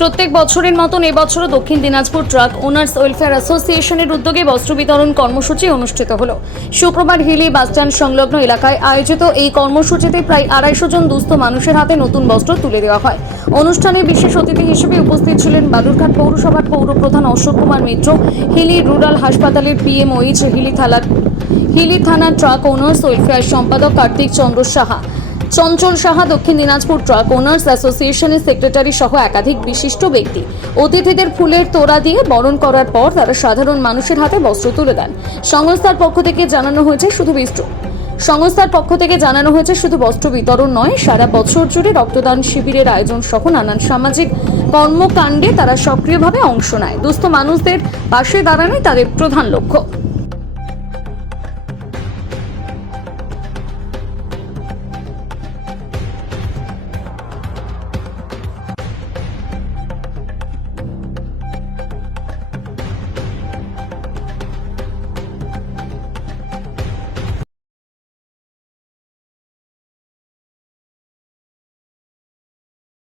প্রত্যেক বছরের মতন এবছরও দক্ষিণ দিনাজপুর ট্রাক ওনার্স ওয়েলফেয়ার অ্যাসোসিয়েশনের উদ্যোগে বস্ত্র বিতরণ কর্মসূচি অনুষ্ঠিত হলো। শুক্রবার হিলি বাসস্ট্যান্ড সংলগ্ন এলাকায় আয়োজিত এই কর্মসূচিতে প্রায় 250 জন দুস্থ মানুষের হাতে নতুন বস্ত্র তুলে দেওয়া হয়। অনুষ্ঠানে বিশেষ অতিথি হিসেবে উপস্থিত ছিলেন বালুরঘাট পৌরসভার পৌরপ্রধান অশোক কুমার মিত্র, হিলি রুরাল হাসপাতালের পিএমওইচ, হিলি থানা ট্রাক ওনার্স ওয়েলফেয়ার সম্পাদক কার্তিক চন্দ্র সাহা, চঞ্চল সাহা, দক্ষিণ দিনাজপুর ট্রাক ওনার্স অ্যাসোসিয়েশনের সেক্রেটারি সহ একাধিক বিশিষ্ট ব্যক্তি। অতিথিদের ফুলের তোড়া দিয়ে বরণ করার পর তারা সাধারণ মানুষের হাতে বস্ত্র তুলে দেন। সংস্থার পক্ষ থেকে জানানো হয়েছে শুধু বস্ত্র বিতরণ নয়, সারা বছর জুড়ে রক্তদান শিবিরের আয়োজন সহ নানান সামাজিক কর্মকাণ্ডে তারা সক্রিয়ভাবে অংশ নেয়। দুস্থ মানুষদের পাশে দাঁড়ানোই তাদের প্রধান লক্ষ্য।